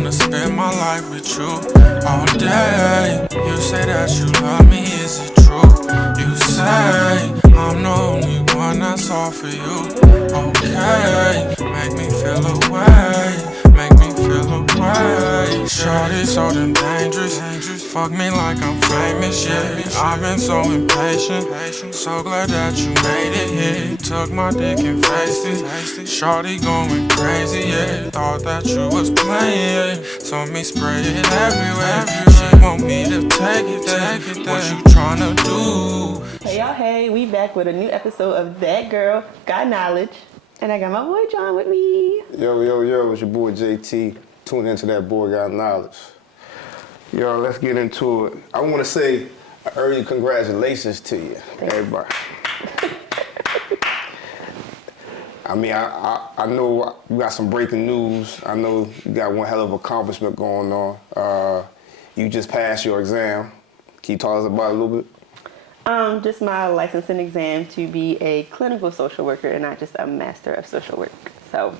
wanna spend my life with you all day. You say that you love me, is it true? You say I'm the only one that's all for you. Okay, make me feel away, make me feel away. Shorty so damn dangerous, fuck me like I'm famous, yeah. I've been so impatient, so glad that you made it here. Took my dick and faced it, shorty going crazy, yeah. Thought that you was playing, told me spray it everywhere. She want me to take it, what you tryna do? Hey y'all, hey, we back with a new episode of That Girl Got Knowledge. And I got my boy John with me. Yo, it's your boy JT. Tune into That Boy Got Knowledge. Yo, let's get into it. I want to say early congratulations to you, everybody. I mean, I know you got some breaking news. I know you got one hell of accomplishment going on. You just passed your exam. Can you tell us about it a little bit? Just my licensing exam to be a clinical social worker and not just a master of social work. So,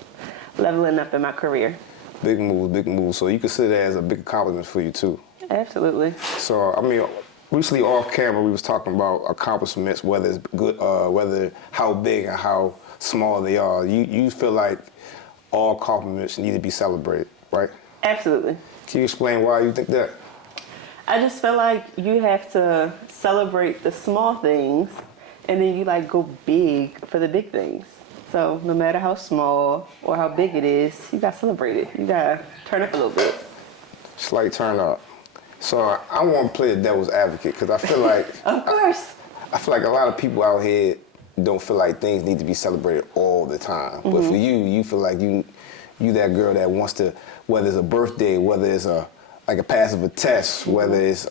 leveling up in my career. Big move. So you consider that as a big accomplishment for you too? Absolutely. So, I mean, recently off camera, we was talking about accomplishments, whether it's good, whether how big and how small they are. You feel like all compliments need to be celebrated, right? Absolutely. Can you explain why you think that? I just feel like you have to celebrate the small things and then you like go big for the big things. So no matter how small or how big it is, you gotta celebrate it. You gotta turn up a little bit. Slight turn up. So I want to play the devil's advocate because I feel like Of course. I feel like a lot of people out here don't feel like things need to be celebrated all the time. Mm-hmm. But for you feel like you that girl that wants to, whether it's a birthday, whether it's a pass of a test, whether it's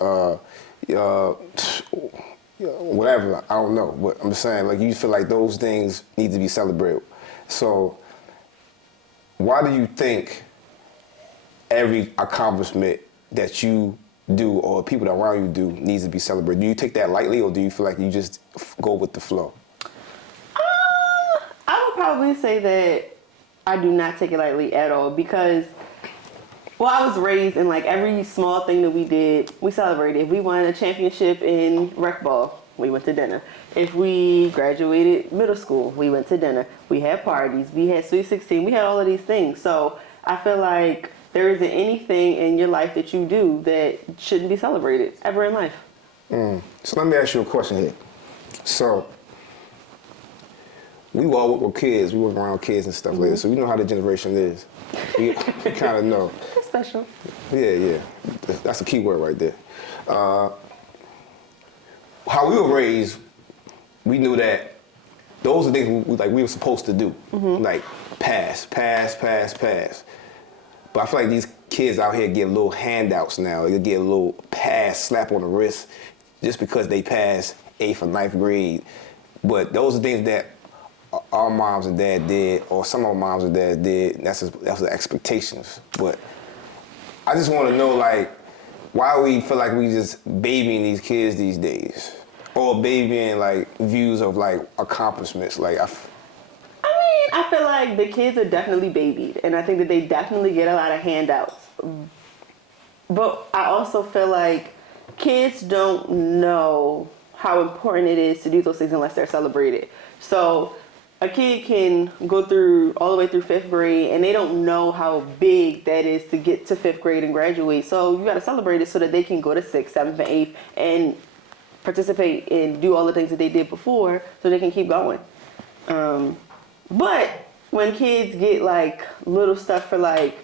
whatever, I don't know. But I'm just saying, like, you feel like those things need to be celebrated. So why do you think every accomplishment that you do or people that around you do needs to be celebrated? Do you take that lightly or do you feel like you just go with the flow? I would probably say that I do not take it lightly at all because, well, I was raised in like every small thing that we did, we celebrated. If we won a championship in rec ball, we went to dinner. If we graduated middle school, we went to dinner. We had parties, we had Sweet 16, we had all of these things. So I feel like there isn't anything in your life that you do that shouldn't be celebrated ever in life. So let me ask you a question here. So we all work with kids, we work around kids and stuff like that, so we know how the generation is. We kind of know. It's special. Yeah. That's a key word right there. How we were raised, we knew that those are things we were supposed to do. Mm-hmm. Like pass. But I feel like these kids out here get little handouts now. They get a little pass, slap on the wrist, just because they pass 8th or 9th grade. But those are things that our moms and dad did, or some of our moms and dads did. That's the expectations. But I just want to know, like, why we feel like we just babying these kids these days, or babying like views of like accomplishments. Like, I feel like the kids are definitely babied, and I think that they definitely get a lot of handouts. But I also feel like kids don't know how important it is to do those things unless they're celebrated. So a kid can go through all the way through 5th grade and they don't know how big that is to get to 5th grade and graduate. So you got to celebrate it so that they can go to 6th, 7th, and 8th and participate and do all the things that they did before so they can keep going. But when kids get like little stuff for like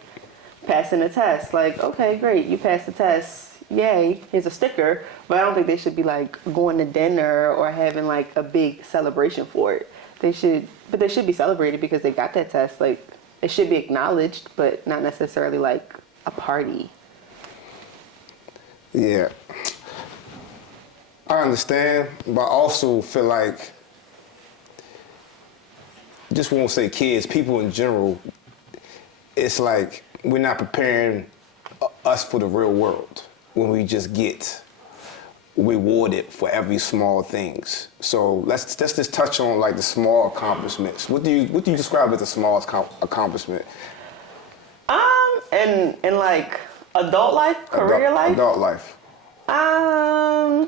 passing a test, like, okay, great, you passed the test. Yay, here's a sticker. But I don't think they should be like going to dinner or having like a big celebration for it. They should be celebrated because they got that test. Like, it should be acknowledged, but not necessarily like a party. Yeah, I understand, but I also feel like, just won't say kids, people in general, it's like we're not preparing us for the real world when we just get rewarded for every small things. So let's just touch on like the small accomplishments. What do you describe as the smallest accomplishment? in like adult life, career life. Adult life. I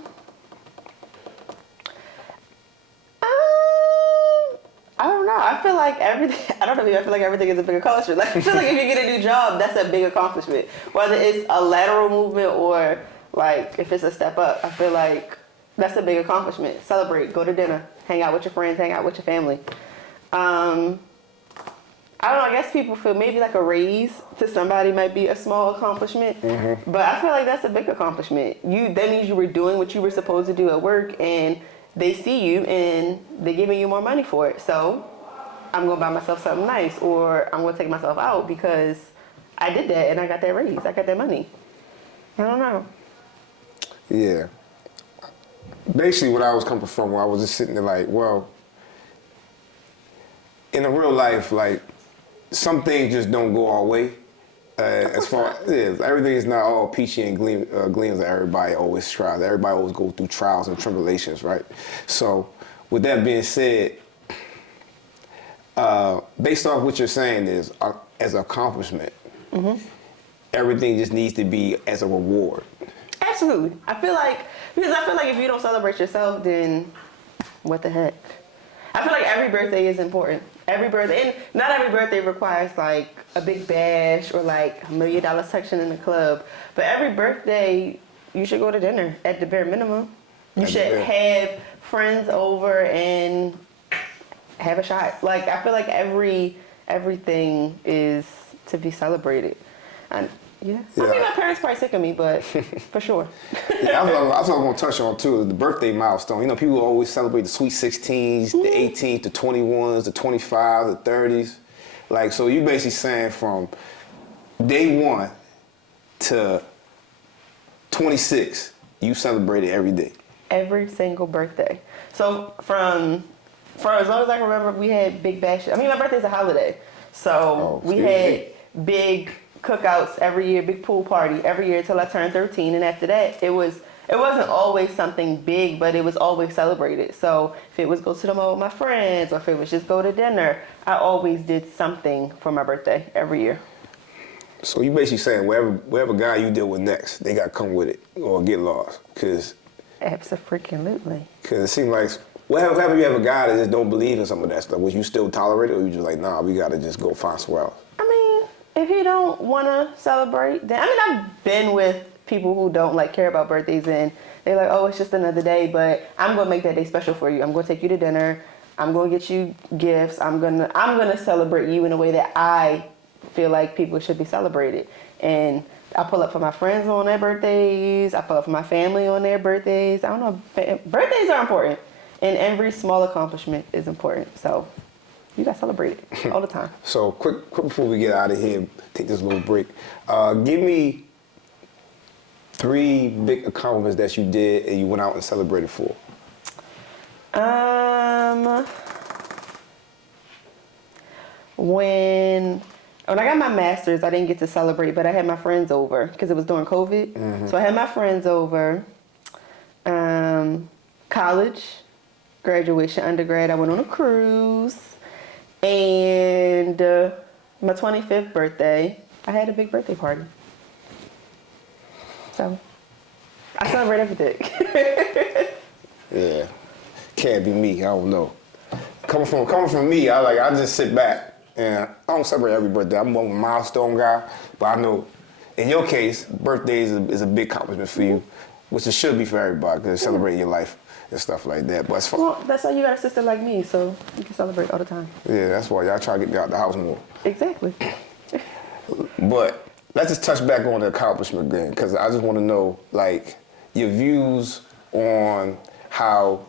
don't know. I feel like everything. I don't know. I feel like everything is a big accomplishment. Like I feel like if you get a new job, that's a big accomplishment. Whether it's a lateral movement or like if it's a step up, I feel like that's a big accomplishment. Celebrate. Go to dinner. Hang out with your friends. Hang out with your family. I don't know. I guess people feel maybe like a raise to somebody might be a small accomplishment, but I feel like that's a big accomplishment. That means you were doing what you were supposed to do at work, and they see you and they're giving you more money for it. So I'm gonna buy myself something nice, or I'm gonna take myself out because I did that and I got that raise. I got that money. I don't know. Yeah. Basically, what I was coming from, I was just sitting there like, well, in a real life, like, some things just don't go our way. As far as everything is not all peachy and gleams that everybody always strives. Everybody always goes through trials and tribulations, right? So, with that being said, based off what you're saying is, as an accomplishment, everything just needs to be as a reward. Absolutely. Because I feel like if you don't celebrate yourself, then what the heck? I feel like every birthday is important. Every birthday, and not every birthday requires like a big bash or like $1 million section in the club. But every birthday, you should go to dinner at the bare minimum. You should have friends over and have a shot. Like I feel like everything is to be celebrated. And yeah. I mean, my parents probably sick of me, but for sure. Yeah, I want to touch on too the birthday milestone. You know, people always celebrate the sweet 16s, the 18s, the 21s, the 25s, the 30s. Like, so you basically saying from day 1 to 26, you celebrate it every day. Every single birthday. So for as long as I can remember, we had big bashes. I mean, my birthday's a holiday, so we had big cookouts every year, big pool party every year till I turned 13, and after that, it wasn't always something big, but it was always celebrated. So if it was go to the mall with my friends, or if it was just go to dinner, I always did something for my birthday every year. So you basically saying wherever guy you deal with next, they got to come with it or get lost, because Absolutely. Because it seems like whatever you have a guy that just don't believe in some of that stuff, would you still tolerate it, or you just like, nah, we got to just go find somewhere else? If he don't want to celebrate, then I've been with people who don't like care about birthdays, and they're like, oh, it's just another day, but I'm gonna make that day special for you. I'm gonna take you to dinner. I'm gonna get you gifts. I'm gonna celebrate you in a way that I feel like people should be celebrated. And I pull up for my friends on their birthdays. I pull up for my family on their birthdays. I don't know. Birthdays are important, and every small accomplishment is important. So you got to celebrate it all the time. So quick before we get out of here, take this little break. Give me 3 big accomplishments that you did and you went out and celebrated for. When I got my master's, I didn't get to celebrate, but I had my friends over because it was during COVID. So I had my friends over. College, graduation, undergrad, I went on a cruise. And my 25th birthday, I had a big birthday party. So I celebrate everything. Yeah, can't be me. I don't know. Coming from me, I just sit back and I don't celebrate every birthday. I'm more of a milestone guy, but I know in your case, birthdays is a big accomplishment for you, which it should be for everybody because celebrating your life and stuff like that. But as far, well, that's why you got a sister like me, so you can celebrate all the time. Yeah, that's why y'all try to get me out the house more. Exactly. But let's just touch back on the accomplishment again, because I just want to know, like, your views on how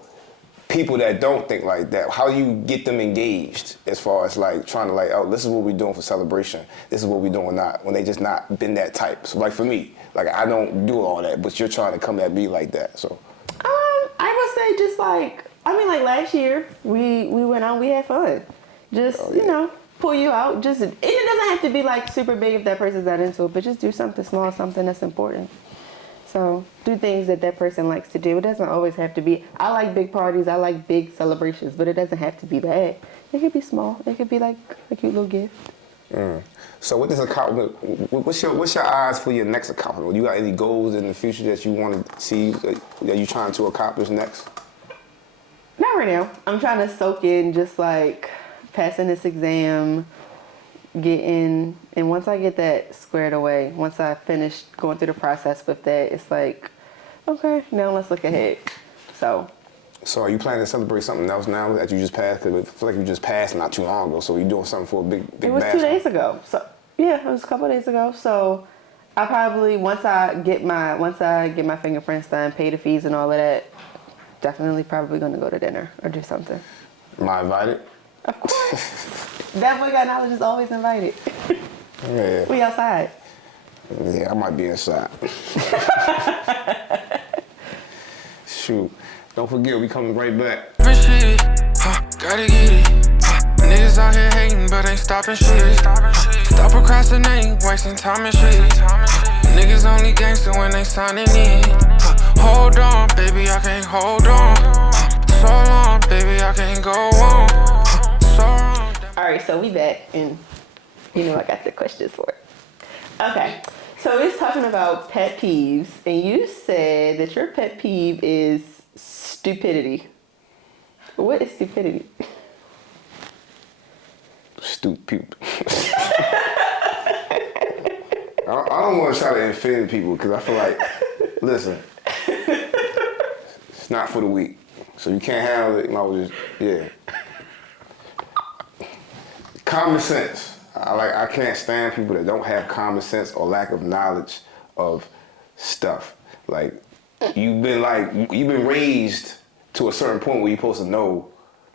people that don't think like that, how you get them engaged as far as like trying to like, oh, this is what we're doing for celebration. This is what we're doing not, when they just not been that type. So like for me, like I don't do all that, but you're trying to come at me like that, so. I would say just like, like last year, we went out, we had fun. Just, you know, pull you out. Just, and it doesn't have to be like super big if that person's not into it, but just do something small, something that's important. So do things that person likes to do. It doesn't always have to be, I like big parties, I like big celebrations, but it doesn't have to be bad. It could be small. It could be like a cute little gift. So with this accomplishment, what's your odds for your next accomplishment? You got any goals in the future that you want to see that you're trying to accomplish next? Not right now. I'm trying to soak in just like passing this exam, and once I get that squared away, once I finish going through the process with that, it's like, okay, now let's look ahead. So are you planning to celebrate something else now that you just passed? Because it feels like you just passed not too long ago. So you're doing something for a big it was 2 days ago. So yeah, it was a couple of days ago. So I probably once I get my fingerprints done, pay the fees and all of that, definitely probably gonna go to dinner or do something. Am I invited? Of course. That boy got knowledge is always invited. Yeah. We outside. Yeah, I might be inside. Shoot. Don't forget, we coming right back. Shit, gotta get it. Niggas out here hating, but ain't stopping shit. Stop procrastinating, wasting time and shit. Niggas only gangster when they signing in. Hold on, baby, I can't hold on. So long, baby, I can't go on. So long. Alright, so we back and you know I got the questions for it. Okay. So we're talking about pet peeves, and you said that your pet peeve is stupidity. What is stupidity? Stupid people. I don't want to try to offend people because I feel like, listen, it's not for the weak. So you can't handle it, just, yeah. Common sense. I can't stand people that don't have common sense or lack of knowledge of stuff. Like, you've been raised to a certain point where you're supposed to know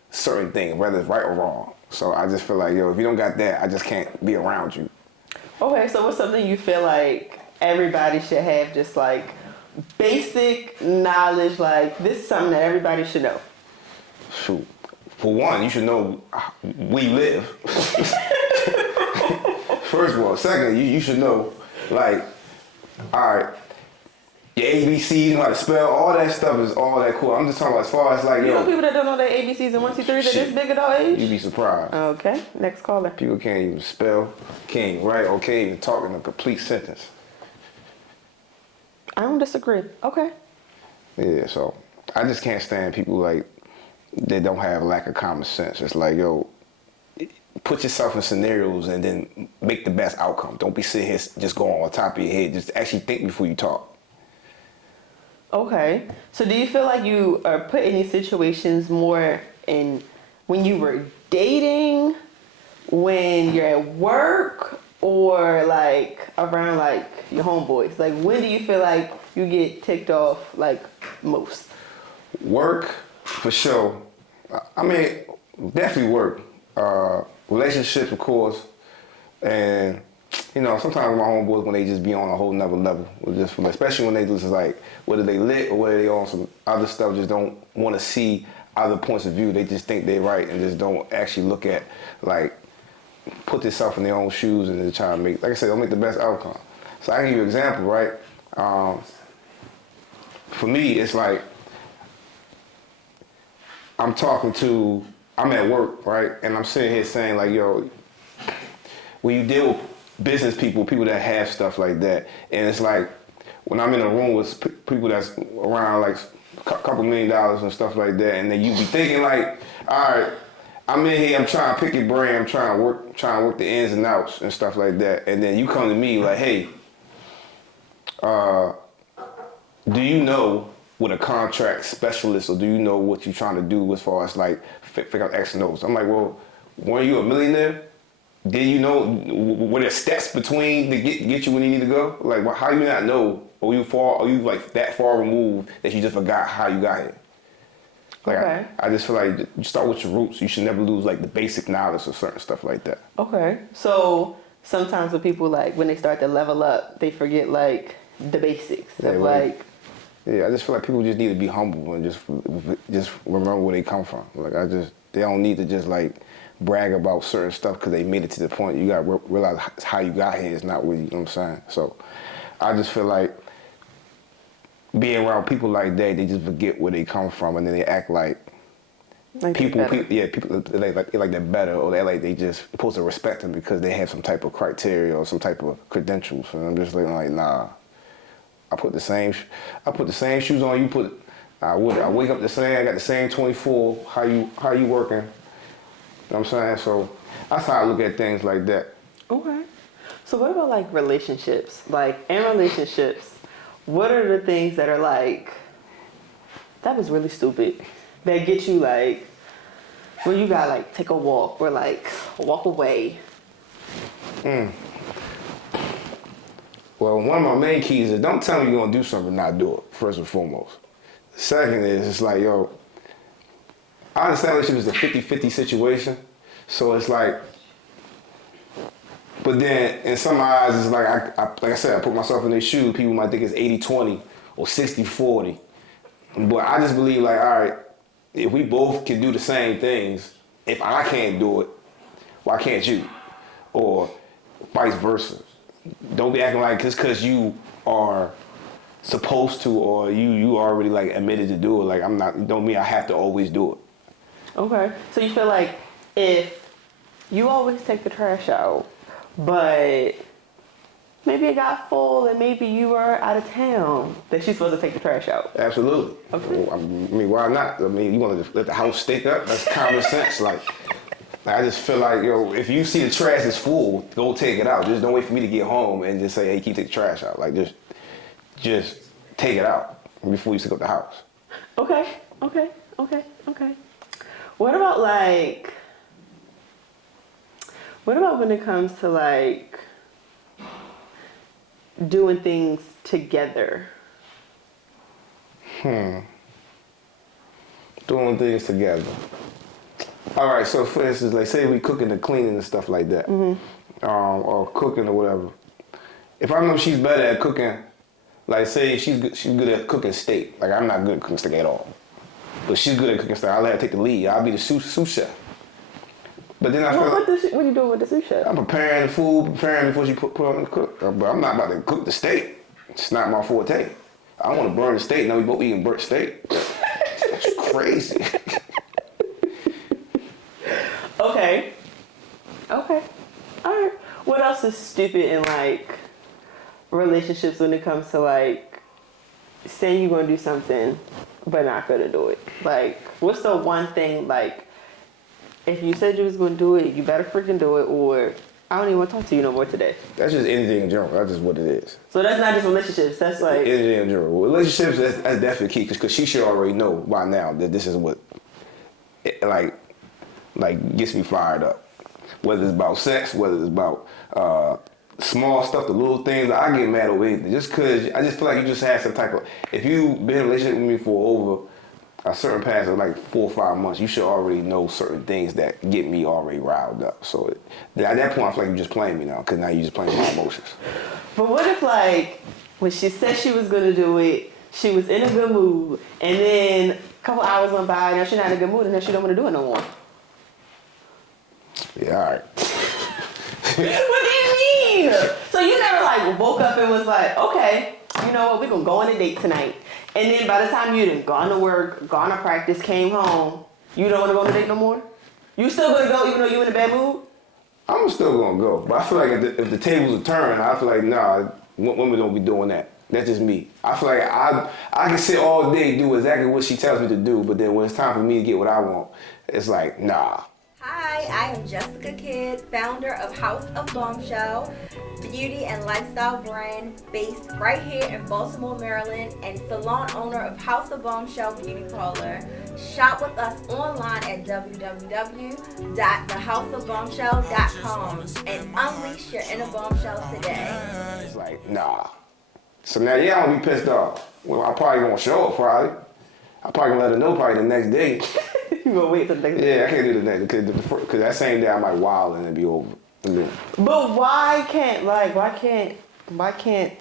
certain things, whether it's right or wrong. So I just feel like, if you don't got that, I just can't be around you. Okay, so what's something you feel like everybody should have, just like basic knowledge, like this is something that everybody should know? Shoot. For one, you should know we live. First of all. Second, you should know, like, all right, your ABCs, you know how to spell, all that stuff is all that cool. I'm just talking about as far as like, you know people that don't know their ABCs and 1, 2, 3 that this big at our age? You'd be surprised. Okay, next caller. People can't even spell, can't even write, or can't even talk in a complete sentence. I don't disagree. Okay. Yeah, so I just can't stand people like that don't have a lack of common sense. It's like, put yourself in scenarios and then make the best outcome. Don't be sitting here just going on top of your head. Just actually think before you talk. Okay. So do you feel like you are put in these situations more in when you were dating, when you're at work, or like around like your homeboys? Like when do you feel like you get ticked off like most? Work, for sure. I mean, definitely work. Relationships, of course, and sometimes my homeboys when they just be on a whole nother level, especially when they just like whether they lit or whether they on some other stuff, just don't want to see other points of view. They just think they're right and just don't actually look at like put themselves in their own shoes and just try to make, like I said, they'll make the best outcome. So I can give you an example, right? For me, it's like I'm at work, right? And I'm sitting here saying like, when you deal with business people that have stuff like that, and it's like, when I'm in a room with people that's around like a couple $1 million and stuff like that, and then you be thinking like, all right, I'm in here, I'm trying to pick your brain, I'm trying to work the ins and outs and stuff like that, and then you come to me like, hey, do you know what a contract specialist, or do you know what you're trying to do as far as like figure out X and O's? I'm like, well, weren't you a millionaire? Did you know, were there steps between to get you where you need to go? Like, how do you not know? Are you like that far removed that you just forgot how you got here? Like, okay. I just feel like you start with your roots. You should never lose like the basic knowledge of certain stuff like that. Okay. So sometimes when people like, when they start to level up, they forget like the basics of like. Yeah, I just feel like people just need to be humble and just remember where they come from. Like they don't need to just like brag about certain stuff because they made it to the point. You got to realize how you got here is not where you know what I'm saying. So I just feel like being around people like that, they just forget where they come from and then they act like People, they like that better, or they just supposed to respect them because they have some type of criteria or some type of credentials. And I'm just like nah. I put the same shoes on you put. I wake up the same. I got the same 24. How you working? You know what I'm saying? So that's how I look at things like that. Okay. So what about like relationships? Like in relationships, what are the things that are like, that was really stupid, that get you like, when you gotta like take a walk or like walk away? Well, one of my main keys is don't tell me you're gonna do something and not do it, first and foremost. Second is, it's like, yo, I understand relationship is a 50-50 situation. So it's like, but then in some eyes, it's like, like I said, I put myself in their shoes. People might think it's 80-20 or 60-40. But I just believe like, all right, if we both can do the same things, if I can't do it, why can't you? Or vice versa. Don't be acting like just because you are supposed to or you already like admitted to do it, like I'm not, don't mean I have to always do it. Okay. So you feel like if you always take the trash out, but maybe it got full and maybe you were out of town, that she's supposed to take the trash out? Absolutely. Okay. Well, I mean, why not? I mean, you want to let the house stink up? That's common sense. Like, I just feel like, yo, if you see the trash is full, go take it out. Just don't wait for me to get home and just say, hey, keep the trash out. Like, just take it out before you stick up the house. Okay. What about when it comes to like doing things together? Doing things together. All right, so for instance, like say we cooking and cleaning and stuff like that, or cooking or whatever. If I know she's better at cooking, like say she's good at cooking steak. Like I'm not good at cooking steak at all, but she's good at cooking steak. I'll let her take the lead. I'll be the sous chef. But then I feel What are you doing with the sous chef? I'm preparing the food, before she put on the cook. But I'm not about to cook the steak. It's not my forte. I want to burn the steak. Now we both eating burnt steak. That's crazy. Okay. All right. What else is stupid in like relationships when it comes to like saying you're gonna do something but not gonna do it? Like, what's the one thing, like, if you said you was gonna do it, you better freaking do it, or I don't even want to talk to you no more today? That's just anything in general. That's just what it is. So that's not just relationships. That's like Anything in general. Relationships, that's definitely key because she should already know by now that this is what, like gets me fired up. Whether it's about sex, whether it's about small stuff, the little things, I get mad over anything. Just because I just feel like you just had some type of, if you've been in a relationship with me for over a certain past of like 4 or 5 months, you should already know certain things that get me already riled up. So at that point, I feel like you're just playing me now because now you're just playing my emotions. But what if like when she said she was gonna do it, she was in a good mood, and then a couple hours went by, and now she's not in a good mood, and then she don't want to do it no more? Yeah, all right. What do you mean? So you never like woke up and was like, okay, you know what, we're gonna go on a date tonight. And then by the time you done gone to work, gone to practice, came home, you don't want to go on a date no more? You still gonna go even though you in a bad mood? I'm still gonna go, but I feel like if the tables are turned, I feel like nah, women don't be doing that. That's just me. I feel like I can sit all day, do exactly what she tells me to do, but then when it's time for me to get what I want, it's like nah. Hi, I am Jessica Kidd, founder of House of Bombshell, beauty and lifestyle brand based right here in Baltimore, Maryland, and salon owner of House of Bombshell Beauty Parlor. Shop with us online at www.thehouseofbombshell.com and unleash your inner bombshell today. It's like nah. So now I'm gonna be pissed off. Well, I probably gonna show up Friday. I probably gonna let her know probably the next day. You gonna wait till the next day? Yeah, I can't do the next because that same day I might wild and it'll be over. But why can't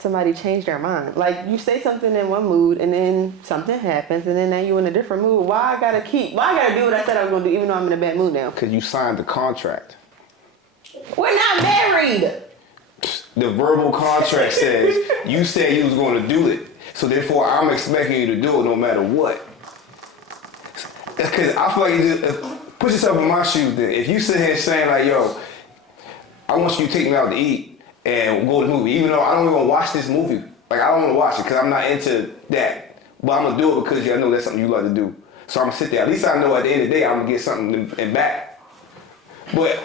somebody change their mind? Like you say something in one mood and then something happens and then now you in a different mood. Why I gotta do what I said I was gonna do even though I'm in a bad mood now? Because you signed the contract. We're not married. The verbal contract says you said you was going to do it. So therefore I'm expecting you to do it no matter what. Because I feel like you just put yourself in my shoes. Then if you sit here saying like, yo, I want you to take me out to eat and go to the movie, even though I don't even want to watch this movie. Like I don't want to watch it because I'm not into that. But I'm gonna do it because I know that's something you love to do. So I'm gonna sit there. At least I know at the end of the day I'm gonna get something in back. But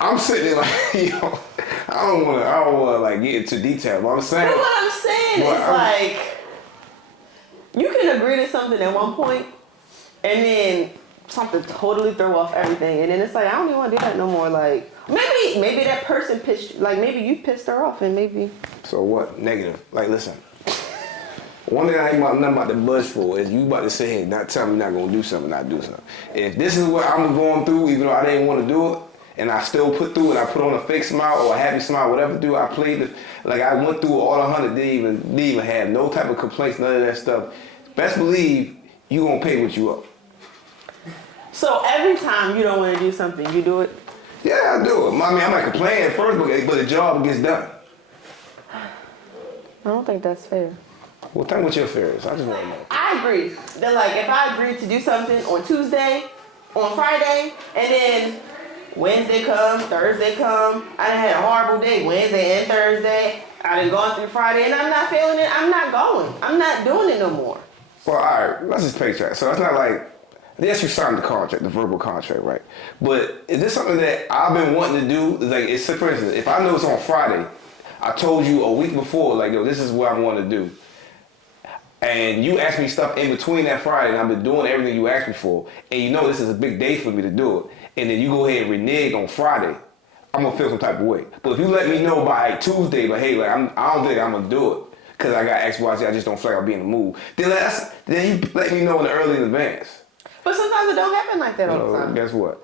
I'm sitting there like, you know, I don't wanna like get into detail. But I'm saying. But what I'm saying is like, you can agree to something at one point, and then something totally throw off everything, and then it's like I don't even want to do that no more. Like maybe that person pissed, like maybe you pissed her off, and maybe. So what? Negative. Like listen. One thing I ain't nothing about the budge for is you about to sit here and not tell me not gonna do something, not do something. If this is what I'm going through, even though I didn't want to do it, and I still put through it, I put on a fake smile or a happy smile, whatever do, I played it, like I went through all 100, didn't even have no type of complaints, none of that stuff. Best believe you gonna pay what you up. So every time you don't want to do something, you do it? Yeah, I do it. I mean, I might complain at first, but the job gets done. I don't think that's fair. Well, tell me what your fear is. I just want to know. I agree that like if I agreed to do something on Tuesday, on Friday, and then Wednesday come, Thursday come, I done had a horrible day Wednesday and Thursday. I done gone through Friday and I'm not feeling it. I'm not going. I'm not doing it no more. Well, all right, let's just picture. So it's not like, yes, you signed the contract, the verbal contract, right? But is this something that I've been wanting to do? Like, it's for instance, if I know it's on Friday, I told you a week before, like, yo, this is what I want to do. And you asked me stuff in between that Friday, and I've been doing everything you asked me for, and you know this is a big day for me to do it, and then you go ahead and renege on Friday, I'm gonna feel some type of way. But if you let me know by like, Tuesday, like, hey, like I don't think I'm gonna do it because I got X, Y, Z, I just don't feel like I'll be in the mood. Then you let me know in the early advance. But sometimes it don't happen like that all the time. Guess what?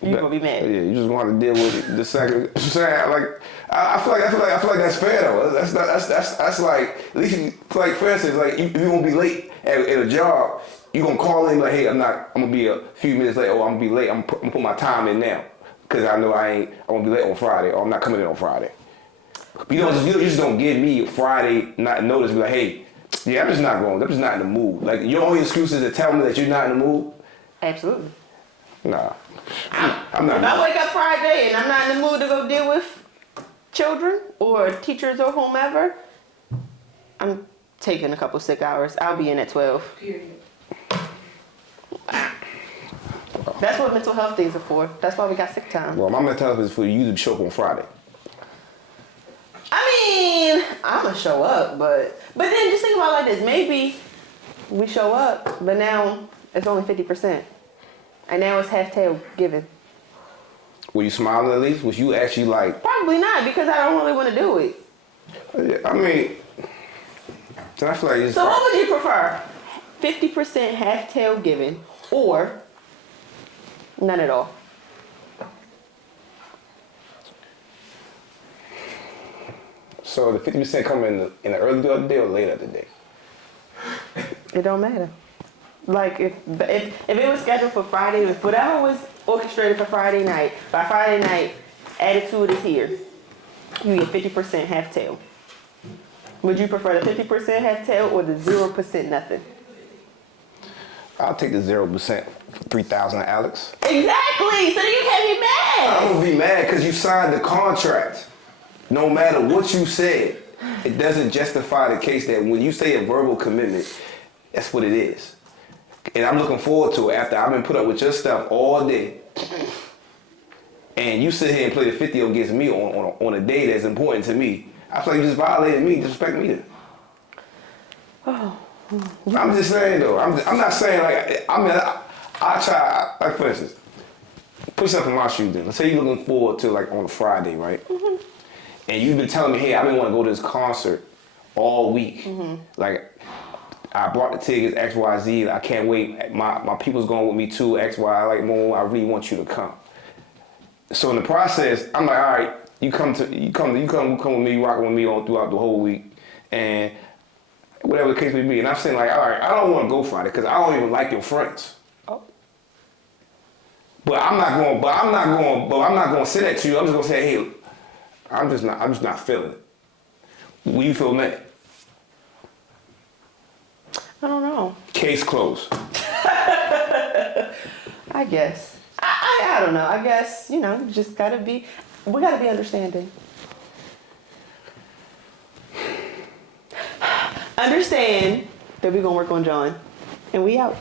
You gonna be mad. Yeah, you just want to deal with it the second. Like I feel like that's fair though. That's like at least like for instance, like if you gonna be late at a job, you gonna call in like, hey, I'm gonna be a few minutes late. Oh, I'm gonna be late. I'm gonna put my time in now because I know I'm gonna be late on Friday or I'm not coming in on Friday. You just don't give me Friday not notice. Be like, hey, yeah, I'm just not going. I'm just not in the mood. Like your only excuse is to tell me that you're not in the mood. Absolutely. Nah. I'm not. If I wake up Friday and I'm not in the mood to go deal with children or teachers or whomever, I'm taking a couple sick hours. I'll be in at 12. Period. That's what mental health days are for. That's why we got sick time. Well, my mental health is for you to show up on Friday. I mean, I'm gonna show up, but then just think about it like this. Maybe we show up, but now it's only 50%. And now it's hashtag given. Were you smiling at least? Was you actually like? Probably not, because I don't really want to do it. Yeah, I mean, I feel like you. So what would you prefer? 50% hashtag given or none at all? So the 50% come in the early of the day or late of the day? It don't matter. Like if it was scheduled for Friday, if whatever was orchestrated for Friday night, by Friday night, attitude is here. You get 50% half tail. Would you prefer the 50% half tail or the 0% nothing? I'll take the 0% for 3,000, Alex. Exactly. So then you can't be mad. I'm gonna be mad because you signed the contract. No matter what you said, it doesn't justify the case that when you say a verbal commitment, that's what it is. And I'm looking forward to it after I've been put up with your stuff all day. And you sit here and play the 50 against me on a day that's important to me. I feel like you just violated me, disrespect me. Oh. I'm just saying though, I'm not saying like, I try, like for instance, put yourself in my shoes then. Let's say you're looking forward to like on a Friday, right? Mm-hmm. And you've been telling me, hey, I've been wanting to go to this concert all week. Mm-hmm. Like, I bought the tickets, X, Y, Z. I can't wait. My people's going with me too, X, Y. Like, Mom, I really want you to come. So in the process, I'm like, all right, you come with me, rocking with me throughout the whole week, and whatever the case may be. And I'm saying like, all right, I don't want to go Friday because I don't even like your friends. Oh. But I'm not going to say that to you. I'm just going to say, hey, I'm just not feeling it. Will you feel mad? I don't know. Case closed. I guess. I don't know. I guess, you know, just gotta be, we gotta be understanding. Understand that we're gonna work on John. And we out.